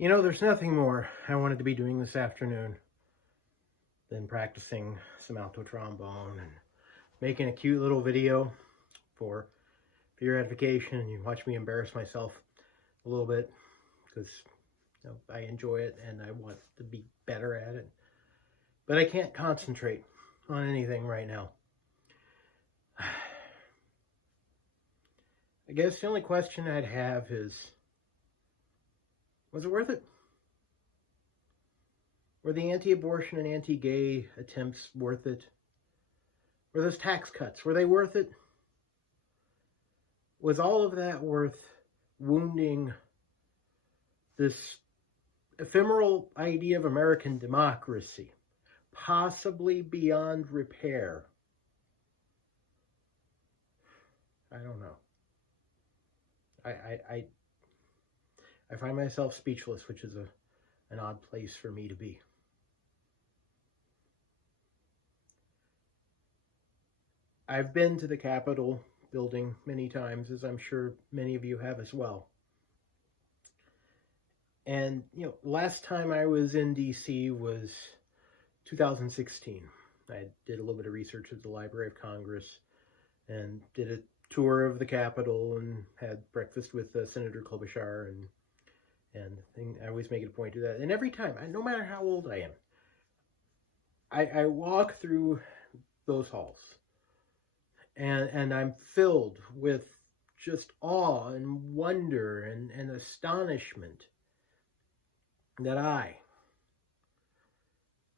You know, there's nothing more I wanted to be doing this afternoon than practicing some alto trombone and making a cute little video for your edification, and you watch me embarrass myself a little bit because I enjoy it and I want to be better at it. But I can't concentrate on anything right now. I guess the only question I'd have is, was it worth it? Were the anti-abortion and anti-gay attempts worth it? Were those tax cuts, were they worth it? Was all of that worth wounding this ephemeral idea of American democracy, possibly beyond repair? I don't know. I find myself speechless, which is an odd place for me to be. I've been to the Capitol building many times, as I'm sure many of you have as well. And, last time I was in D.C. was 2016. I did a little bit of research at the Library of Congress and did a tour of the Capitol and had breakfast with Senator Klobuchar and I always make it a point to that. And every time, no matter how old I am, I walk through those halls and I'm filled with just awe and wonder and astonishment that I,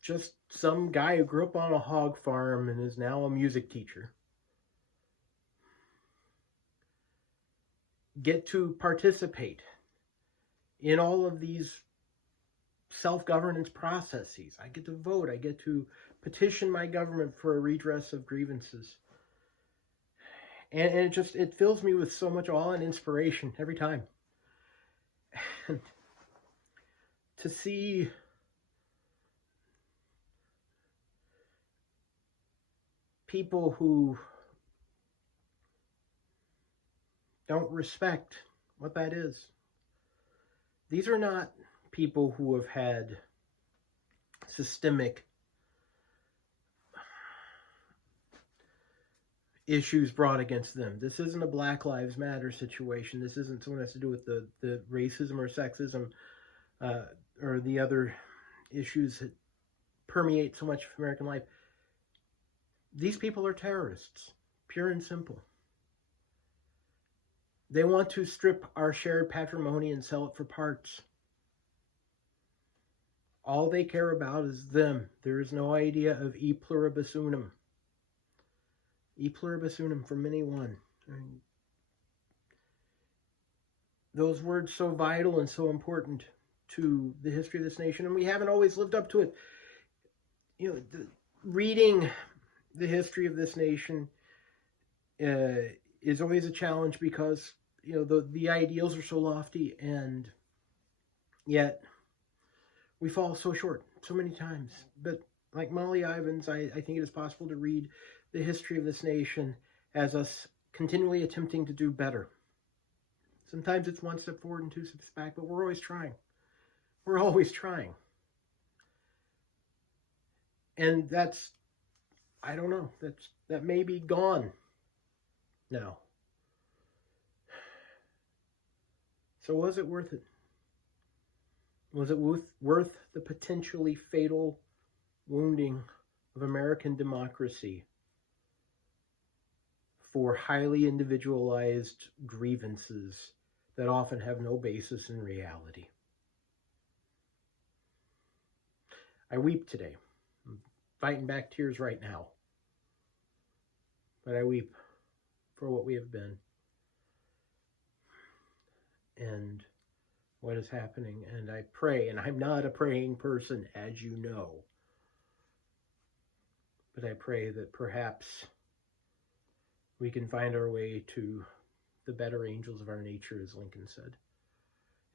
just some guy who grew up on a hog farm and is now a music teacher, get to participate in all of these self-governance processes. I get to vote. I get to petition my government for a redress of grievances. And it fills me with so much awe and inspiration every time. And to see people who don't respect what that is. These are not people who have had systemic issues brought against them. This isn't a Black Lives Matter situation. This isn't something that has to do with the racism or sexism or the other issues that permeate so much of American life. These people are terrorists, pure and simple. They want to strip our shared patrimony and sell it for parts. All they care about is them. There is no idea of e pluribus unum. E pluribus unum from many one. Those words so vital and so important to the history of this nation, and we haven't always lived up to it. Reading the history of this nation is always a challenge because the ideals are so lofty, and yet we fall so short so many times. But like Molly Ivins, I think it is possible to read the history of this nation as us continually attempting to do better. Sometimes it's one step forward and two steps back, but we're always trying. We're always trying. And that's, I don't know, that may be gone now. So was it worth it? Was it worth the potentially fatal wounding of American democracy for highly individualized grievances that often have no basis in reality? I weep today. I'm fighting back tears right now. But I weep for what we have been and what is happening. And I pray, and I'm not a praying person, as you know, but I pray that perhaps we can find our way to the better angels of our nature, as Lincoln said,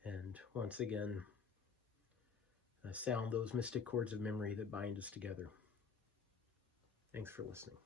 and once again sound those mystic chords of memory that bind us together. Thanks for listening.